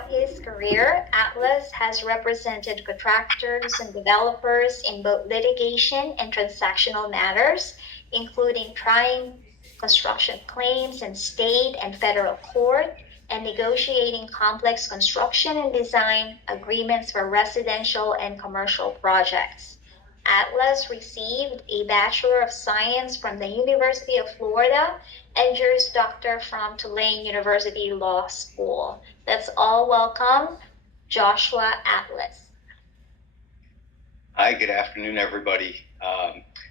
Throughout his career, Atlas has represented contractors and developers in both litigation and transactional matters, including trying construction claims in state and federal court and negotiating complex construction and design agreements for residential and commercial projects. Atlas received a Bachelor of Science from the University of Florida and Juris Doctor from Tulane University Law School. Let's all welcome Joshua Atlas. Hi, good afternoon, everybody.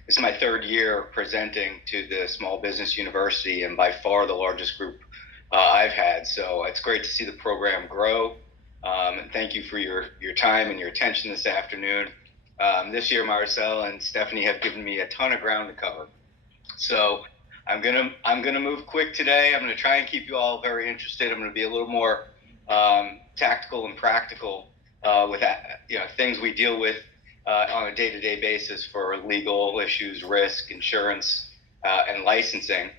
This is my third year presenting to the Small Business University and by far the largest group I've had. So it's great to see the program grow. And thank you for your time and your attention this afternoon. This year, Marcel and Stephanie have given me a ton of ground to cover. So I'm gonna move quick today. I'm gonna try and keep you all very interested. I'm gonna be a little more tactical and practical with things we deal with on a day-to-day basis for legal issues, risk, insurance, and licensing.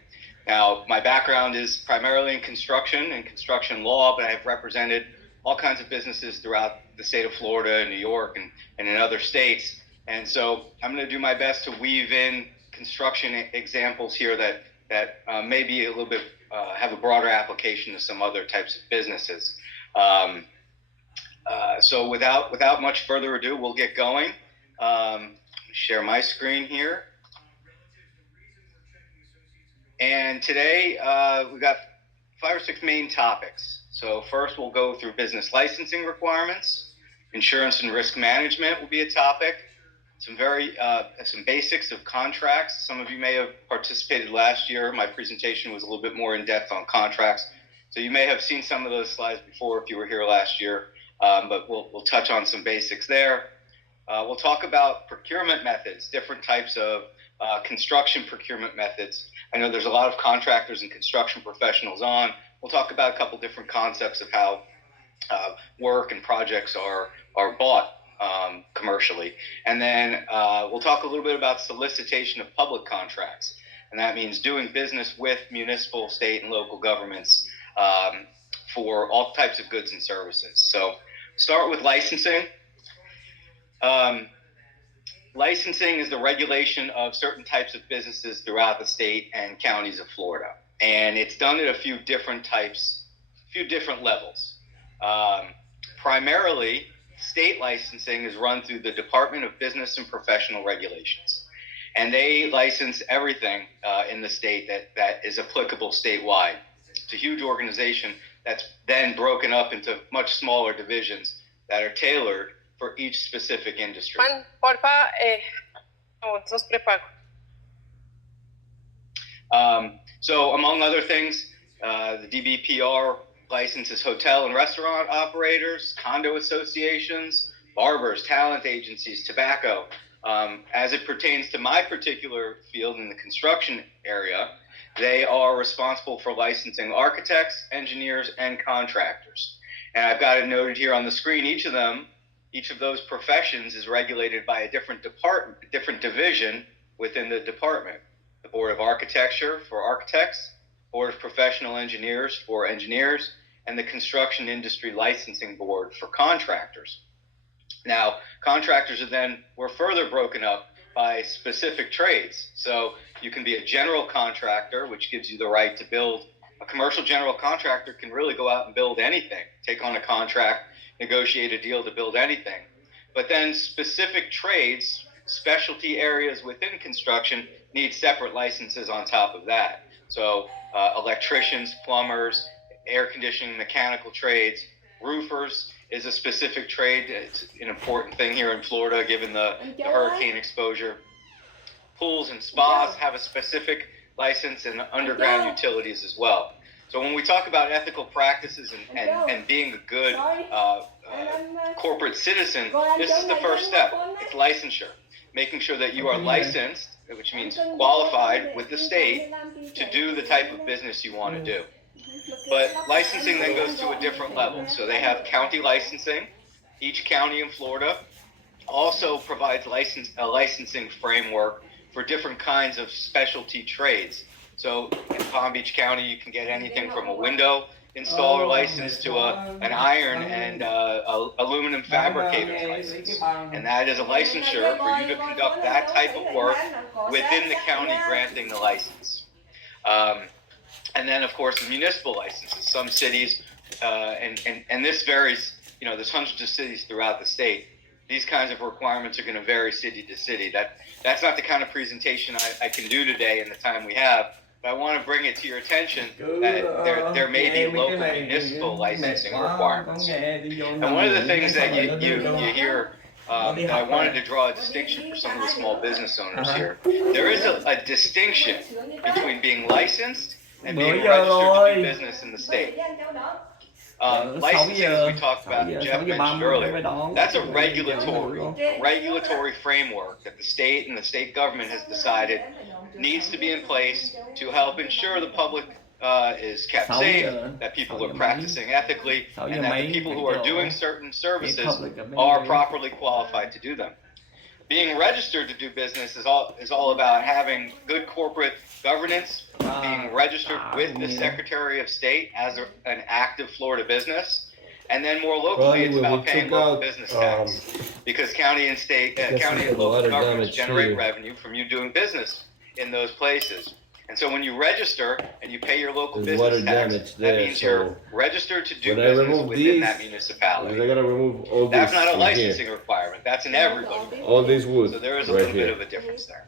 Now, my background is primarily in construction and construction law, but I've represented all kinds of businesses throughout the state of Florida, New York, and in other states. And so I'm going to do my best to weave in construction examples here that maybe a little bit have a broader application to some other types of businesses. So without much further ado, we'll get going. Share my screen here. And today we've got 5 or 6 main topics. So first we'll go through business licensing requirements. Insurance and risk management will be a topic. Some basics of contracts. Some of you may have participated last year. My presentation was a little bit more in depth on contracts. So you may have seen some of those slides before if you were here last year, but we'll touch on some basics there. We'll talk about procurement methods, different types of construction procurement methods. I know there's a lot of contractors and construction professionals on. We'll talk about a couple different concepts of how work and projects are bought commercially. And then we'll talk a little bit about solicitation of public contracts. And that means doing business with municipal, state, and local governments for all types of goods and services. So start with licensing. Licensing is the regulation of certain types of businesses throughout the state and counties of Florida. And it's done at a few different levels. Primarily, state licensing is run through the Department of Business and Professional Regulations. And they license everything in the state that is applicable statewide. It's a huge organization that's then broken up into much smaller divisions that are tailored for each specific industry. Juan, porfa, sos prepago. So among other things, the DBPR licenses hotel and restaurant operators, condo associations, barbers, talent agencies, tobacco. As it pertains to my particular field in the construction area, they are responsible for licensing architects, engineers, and contractors. And I've got it noted here on the screen. Each of those professions is regulated by a different department, a different division within the department. The Board of Architecture for architects, Board of Professional Engineers for engineers, and the Construction Industry Licensing Board for contractors. Now, contractors were further broken up by specific trades. So you can be a general contractor, which gives you the right to build. A commercial general contractor can really go out and build anything, take on a contract, negotiate a deal to build anything. But then specific trades, specialty areas within construction need separate licenses on top of that. So electricians, plumbers, air conditioning, mechanical trades, roofers is a specific trade. It's an important thing here in Florida given the hurricane exposure. Pools and spas have a specific license, and underground utilities as well. So when we talk about ethical practices and being a good corporate citizen, this is the first step. It's licensure, making sure that you are licensed, which means qualified with the state to do the type of business you want to do. But licensing then goes to a different level. So they have county licensing. Each county in Florida also provides a licensing framework for different kinds of specialty trades. So in Palm Beach County, you can get anything from a window installer license to an iron and aluminum fabricator's license. And that is a licensure for you to conduct that type of work within the county granting the license. And then, of course, the municipal licenses. Some cities, and this varies, there's hundreds of cities throughout the state. These kinds of requirements are going to vary city to city. That's not the kind of presentation I can do today in the time we have, but I want to bring it to your attention that there may be local municipal licensing requirements. And one of the things that you hear that I wanted to draw a distinction for some of the small business owners here. There is a distinction between being licensed and being registered to do business in the state. Licensing, as we talked about, Jeff mentioned earlier, that's a regulatory framework that the state and the state government has decided needs to be in place to help ensure the public is kept safe, that people are practicing ethically, and that the people who are doing certain services are properly qualified to do them. Being registered to do business is all about having good corporate governance, being registered with the Secretary of State as an active Florida business, and then more locally, it's about paying local business tax, because county and local governments generate revenue from you doing business in those places. And so when you register and you pay your local business tax, that means you're registered to do business within that municipality. I gotta remove all this. That's not a licensing requirement. That's an everybody. All this wood. So there is a little bit of a difference there.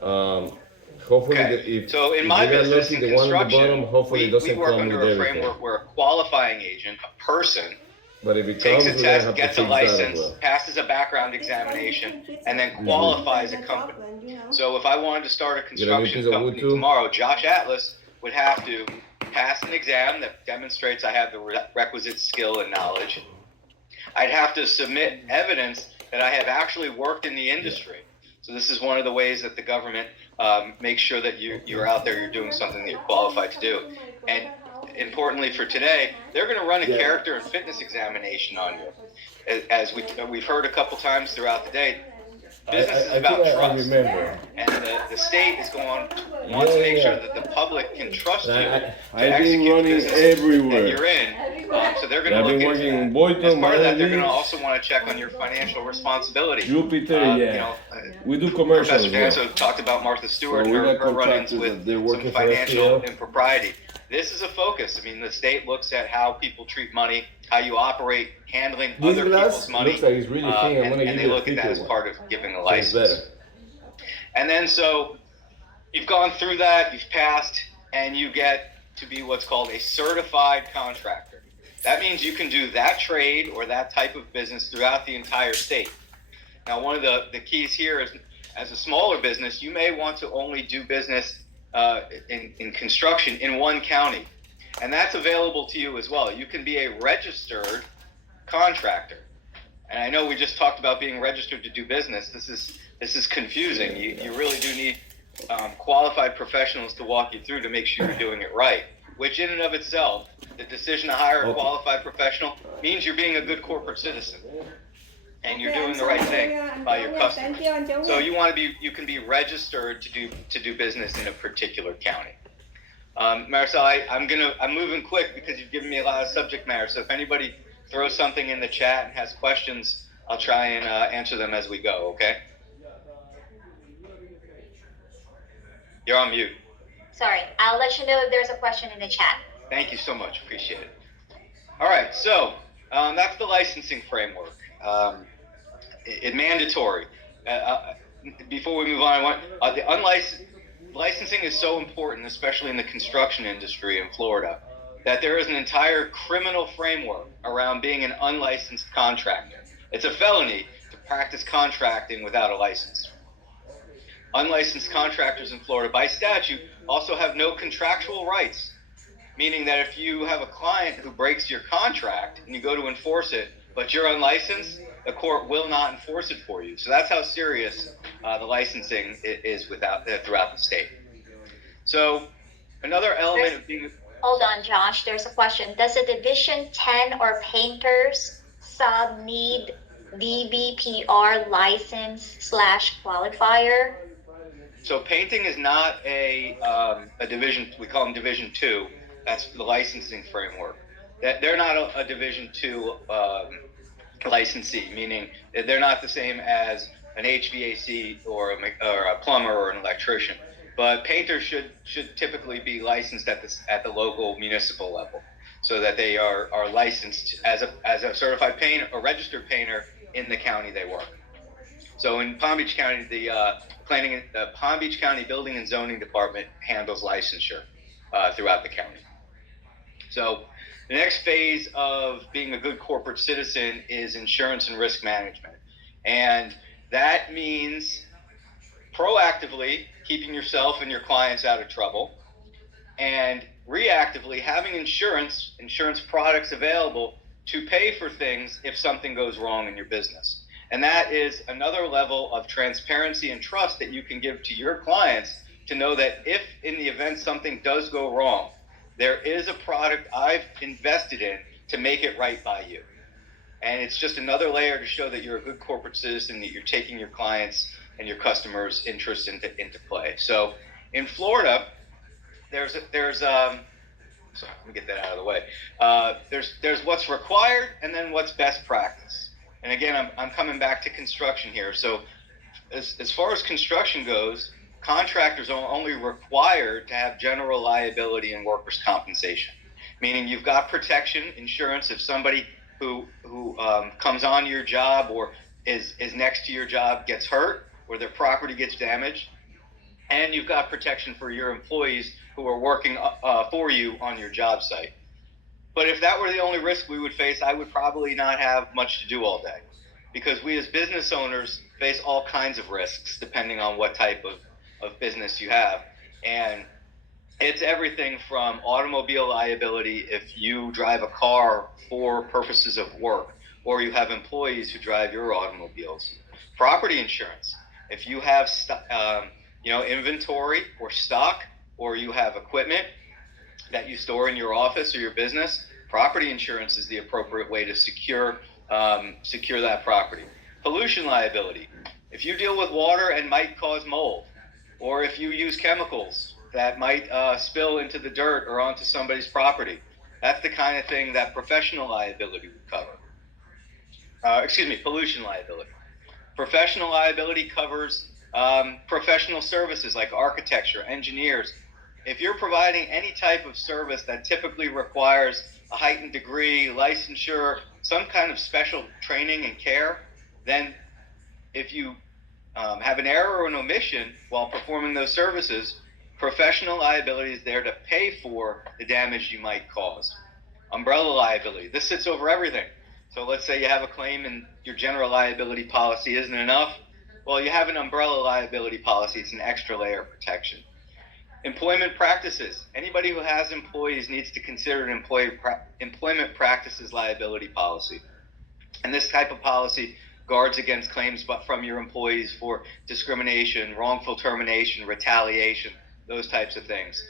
Hopefully, Okay. So in my business, in construction, we work under a framework where a qualifying agent, a person, But if it takes comes, a test, gets a license, passes a background examination, and then qualifies a company. So if I wanted to start a construction company tomorrow, Josh Atlas would have to pass an exam that demonstrates I have the requisite skill and knowledge. I'd have to submit evidence that I have actually worked in the industry. So this is one of the ways that the government makes sure that you're out there, you're doing something that you're qualified to do. And importantly for today, they're going to run a character and fitness examination on you. As we've heard a couple times throughout the day, business is about trust. And the state is wants to make sure that the public can trust you to execute the business that you're in. So they're going to look into that. As part of that, they're going to also want to check on your financial responsibility. Jupiter, we do commercials. Professor Danso talked about Martha Stewart and her run-ins with some financial impropriety. This is a focus. I mean, the state looks at how people treat money, how you operate, handling other people's money, looks like it's really thin. and they look at that as part of giving a license. And then so you've gone through that, you've passed, and you get to be what's called a certified contractor. That means you can do that trade or that type of business throughout the entire state. Now, one of the keys here is, as a smaller business, you may want to only do business in construction in one county, and that's available to you as well. You can be a registered contractor, and I know we just talked about being registered to do business. This is confusing. You really do need qualified professionals to walk you through to make sure you're doing it right, which in and of itself, the decision to hire a qualified professional means you're being a good corporate citizen and you're doing the right thing by your customers. So you can be registered to do business in a particular county. Maricel, I'm moving quick because you've given me a lot of subject matter. So if anybody throws something in the chat and has questions, I'll try and answer them as we go. Okay? You're on mute. Sorry, I'll let you know if there's a question in the chat. Thank you so much. Appreciate it. All right, so that's the licensing framework. It's mandatory. Before we move on, licensing is so important, especially in the construction industry in Florida, that there is an entire criminal framework around being an unlicensed contractor. It's a felony to practice contracting without a license. Unlicensed contractors in Florida, by statute, also have no contractual rights, meaning that if you have a client who breaks your contract and you go to enforce it, but you're unlicensed, the court will not enforce it for you. So that's how serious the licensing is throughout the state. So another element of being... Hold on, Josh. There's a question. Does a Division 10 or painters sub need DBPR license/qualifier? So painting is not a division. We call them Division 2. That's the licensing framework. That they're not a Division II licensee, meaning that they're not the same as an HVAC or a plumber or an electrician. But painters should typically be licensed at the local municipal level, so that they are licensed as a certified painter, a registered painter in the county they work. So in Palm Beach County, the Palm Beach County Building and Zoning Department handles licensure throughout the county. So the next phase of being a good corporate citizen is insurance and risk management. And that means proactively keeping yourself and your clients out of trouble, and reactively having insurance products available to pay for things if something goes wrong in your business. And that is another level of transparency and trust that you can give to your clients, to know that if in the event something does go wrong, there is a product I've invested in to make it right by you. And it's just another layer to show that you're a good corporate citizen, that you're taking your clients and your customers' interest into play. So in Florida, there's sorry, let me get that out of the way. There's what's required, and then what's best practice. And again, I'm coming back to construction here. So as far as construction goes, contractors are only required to have general liability and workers' compensation, meaning you've got protection insurance if somebody who comes on your job or is next to your job gets hurt or their property gets damaged, and you've got protection for your employees who are working for you on your job site. But if that were the only risk we would face, I would probably not have much to do all day, because we as business owners face all kinds of risks depending on what type of business you have. And it's everything from automobile liability if you drive a car for purposes of work, or you have employees who drive your automobiles. Property insurance, if you have inventory or stock, or you have equipment that you store in your office or your business, property insurance is the appropriate way to secure that property. Pollution liability, if you deal with water and might cause mold, or if you use chemicals that might spill into the dirt or onto somebody's property, that's the kind of thing that professional liability would cover. Pollution liability. Professional liability covers professional services like architecture, engineers. If you're providing any type of service that typically requires a heightened degree, licensure, some kind of special training and care, then if you have an error or an omission while performing those services, professional liability is there to pay for the damage you might cause. Umbrella liability, this sits over everything. So let's say you have a claim and your general liability policy isn't enough. Well, you have an umbrella liability policy. It's an extra layer of protection. Employment practices. Anybody who has employees needs to consider an employment practices liability policy. And this type of policy guards against claims from your employees for discrimination, wrongful termination, retaliation, those types of things.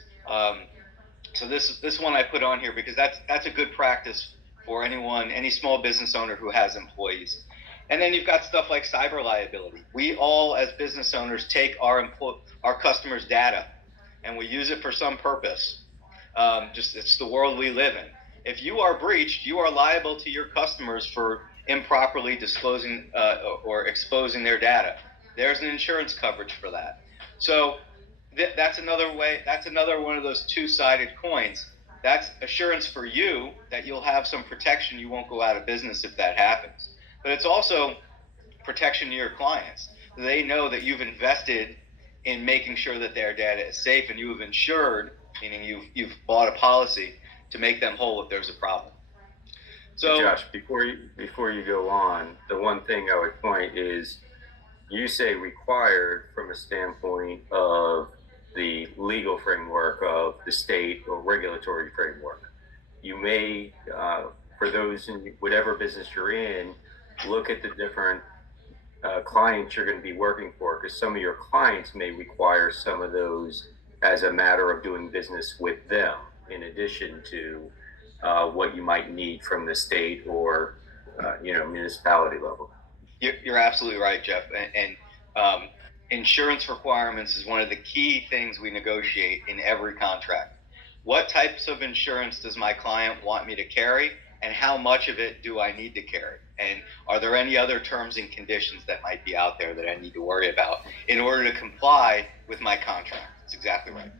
So this one I put on here because that's a good practice for any small business owner who has employees. And then you've got stuff like cyber liability. We all, as business owners, take our customers' data and we use it for some purpose. It's the world we live in. If you are breached, you are liable to your customers for improperly disclosing or exposing their data. There's an insurance coverage for that. So that's another way. That's another one of those two-sided coins. That's assurance for you that you'll have some protection. You won't go out of business if that happens. But it's also protection to your clients. They know that you've invested in making sure that their data is safe, and you have insured, meaning you've bought a policy to make them whole if there's a problem. So, Josh, before you go on, the one thing I would point is you say required from a standpoint of the legal framework of the state or regulatory framework. You may, for those in whatever business you're in, look at the different clients you're going to be working for, because some of your clients may require some of those as a matter of doing business with them, in addition to what you might need from the state or municipality level. You're absolutely right, Jeff. And insurance requirements is one of the key things we negotiate in every contract. what types of insurance does my client want me to carry, and how much of it do I need to carry? And are there any other terms and conditions that might be out there that I need to worry about in order to comply with my contract? That's exactly right.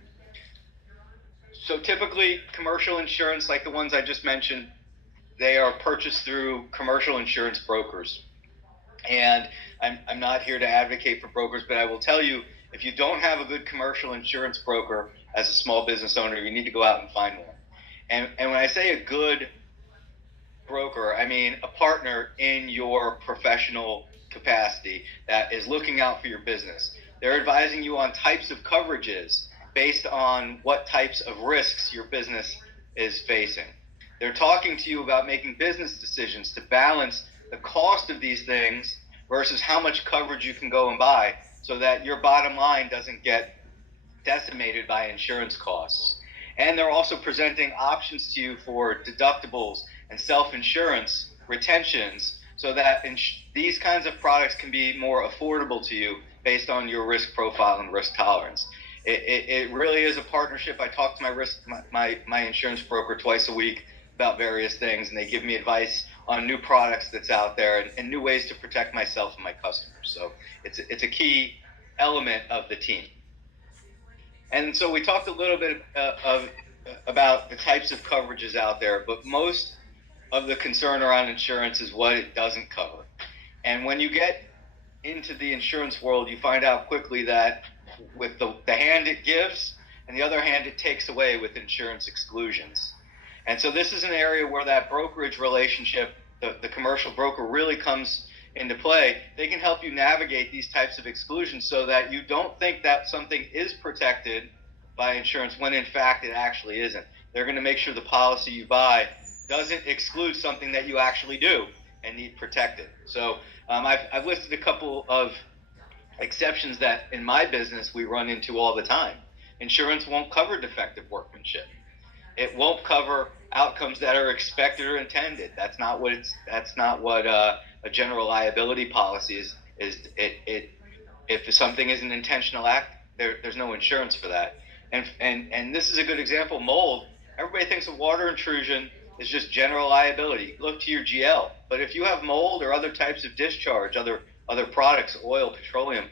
So typically, commercial insurance, like the ones I just mentioned, they are purchased through commercial insurance brokers. And I'm not here to advocate for brokers, but I will tell you, if you don't have a good commercial insurance broker as a small business owner, you need to go out and find one. And when I say a good broker, I mean a partner in your professional capacity that is looking out for your business. They're advising you on types of coverages based on what types of risks your business is facing. They're talking to you about making business decisions to balance the cost of these things versus how much coverage you can go and buy so that your bottom line doesn't get decimated by insurance costs. And they're also presenting options to you for deductibles and self-insurance retentions so that these kinds of products can be more affordable to you based on your risk profile and risk tolerance. It really is a partnership. I talk to my insurance broker twice a week about various things, and they give me advice on new products that's out there and new ways to protect myself and my customers. So it's a key element of the team. And so we talked a little bit about the types of coverages out there, but most of the concern around insurance is what it doesn't cover. And when you get into the insurance world, you find out quickly that with the hand it gives and the other hand it takes away with insurance exclusions. And so this is an area where that brokerage relationship, the commercial broker, really comes into play. They can help you navigate these types of exclusions so that you don't think that something is protected by insurance when in fact it actually isn't. They're going to make sure the policy you buy doesn't exclude something that you actually do and need protected. So I've listed a couple of exceptions that in my business we run into all the time. Insurance won't cover defective workmanship. It won't cover outcomes that are expected or intended. That's not what a general liability policy is. If something is an intentional act, there's no insurance for that. And this is a good example. Mold. Everybody thinks of water intrusion is just general liability. Look to your GL. But if you have mold or other types of discharge, other products, oil, petroleum,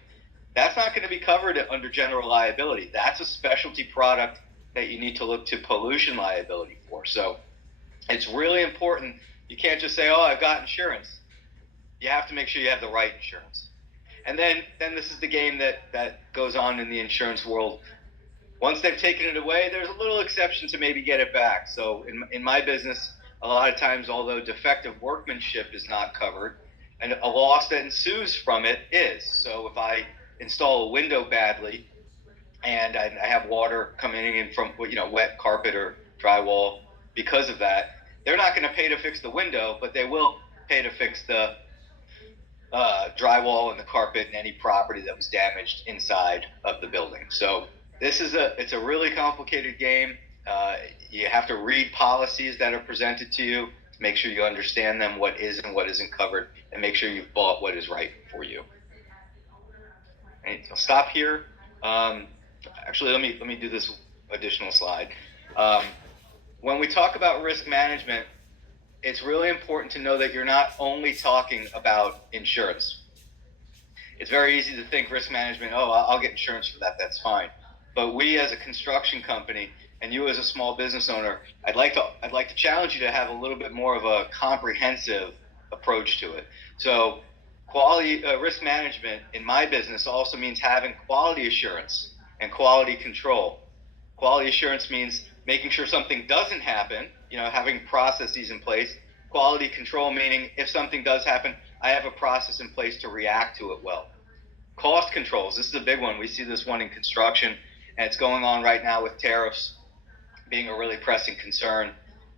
that's not going to be covered under general liability. That's a specialty product that you need to look to pollution liability for. So it's really important. You can't just say, oh, I've got insurance. You have to make sure you have the right insurance. And then this is the game that goes on in the insurance world. Once they've taken it away, there's a little exception to maybe get it back. So in my business, a lot of times, although defective workmanship is not covered, and a loss that ensues from it is. So if I install a window badly and I have water coming in from wet carpet or drywall because of that, they're not going to pay to fix the window, but they will pay to fix the drywall and the carpet and any property that was damaged inside of the building. So it's a really complicated game. You have to read policies that are presented to you to make sure you understand them, what is and what isn't covered, and make sure you've bought what is right for you. And I'll stop here. Actually, let me do this additional slide. When we talk about risk management, it's really important to know that you're not only talking about insurance. It's very easy to think risk management, oh, I'll get insurance for that, that's fine. But we as a construction company and you as a small business owner, I'd like to challenge you to have a little bit more of a comprehensive approach to it. So quality risk management in my business also means having quality assurance and quality control. Quality assurance means making sure something doesn't happen, having processes in place. Quality control meaning if something does happen, I have a process in place to react to it well. Cost controls, this is a big one. We see this one in construction, and it's going on right now with tariffs being a really pressing concern.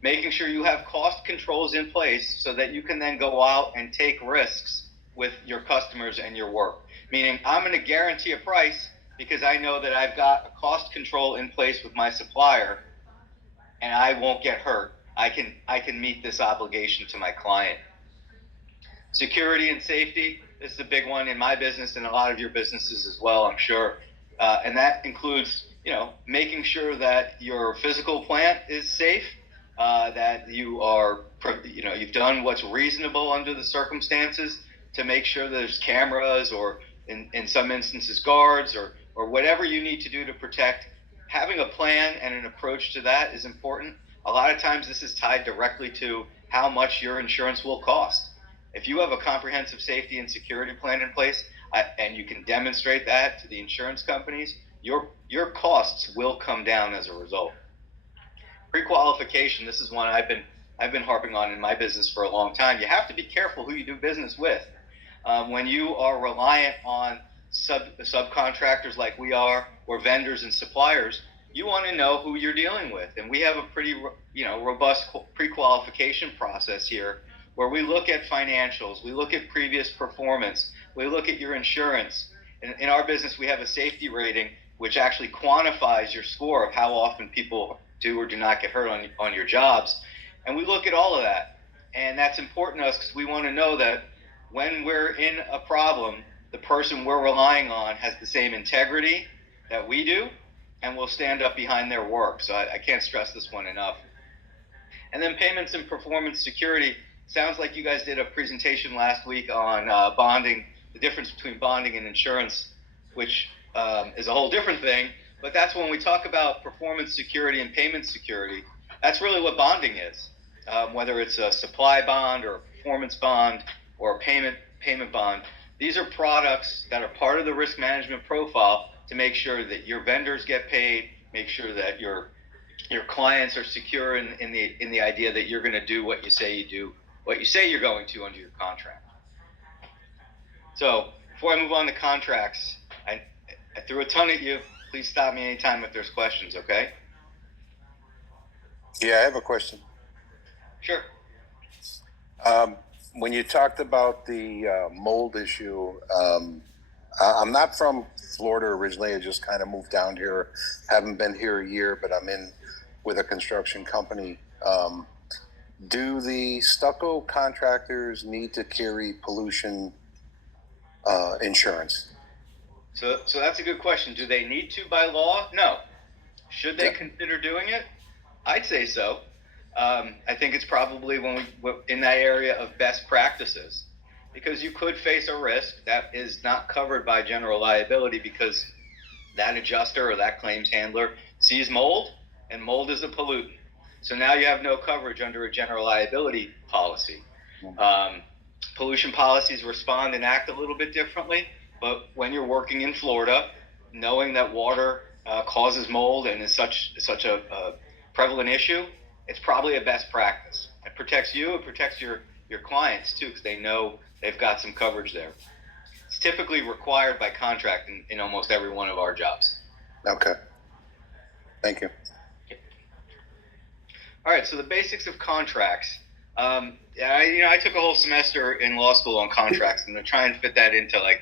Making sure you have cost controls in place so that you can then go out and take risks with your customers and your work. Meaning I'm going to guarantee a price because I know that I've got a cost control in place with my supplier and I won't get hurt. I can meet this obligation to my client. Security and safety, this is a big one in my business and a lot of your businesses as well, I'm sure. And that includes making sure that your physical plant is safe, that you've done what's reasonable under the circumstances to make sure there's cameras or in some instances guards or whatever you need to do to protect. Having a plan and an approach to that is important. A lot of times this is tied directly to how much your insurance will cost. If you have a comprehensive safety and security plan in place, and you can demonstrate that to the insurance companies, your costs will come down as a result. Pre-qualification, this is one I've been harping on in my business for a long time. You have to be careful who you do business with. When you are reliant on subcontractors like we are, or vendors and suppliers, you want to know who you're dealing with. And we have a pretty robust pre-qualification process here where we look at financials, we look at previous performance, we look at your insurance. In our business, we have a safety rating which actually quantifies your score of how often people do or do not get hurt on your jobs. And we look at all of that. And that's important to us because we want to know that when we're in a problem, the person we're relying on has the same integrity that we do and will stand up behind their work. So I can't stress this one enough. And then payments and performance security. Sounds like you guys did a presentation last week on bonding, the difference between bonding and insurance, which is a whole different thing. But that's when we talk about performance security and payment security. That's really what bonding is, whether it's a supply bond or a performance bond or a payment bond. These are products that are part of the risk management profile to make sure that your vendors get paid, make sure that your clients are secure in the idea that you're going to do what you say you do, what you say you're going to under your contract. So before I move on to contracts, I threw a ton at you. Please stop me anytime if there's questions, okay? Yeah, I have a question. Sure. When you talked about the mold issue, I'm not from Florida originally. I just kind of moved down here. Haven't been here a year, but I'm in with a construction company. Do the stucco contractors need to carry pollution insurance? So that's a good question. Do they need to by law? No. Should they consider doing it? I'd say so. I think it's probably in that area of best practices, because you could face a risk that is not covered by general liability because that adjuster or that claims handler sees mold, and mold is a pollutant. So now you have no coverage under a general liability policy. Pollution policies respond and act a little bit differently, but when you're working in Florida, knowing that water causes mold and is such a prevalent issue, it's probably a best practice. It protects you, it protects your clients too, because they know they've got some coverage there. It's typically required by contract in almost every one of our jobs. Okay. Thank you. All right, so the basics of contracts. I took a whole semester in law school on contracts, and to try and fit that into like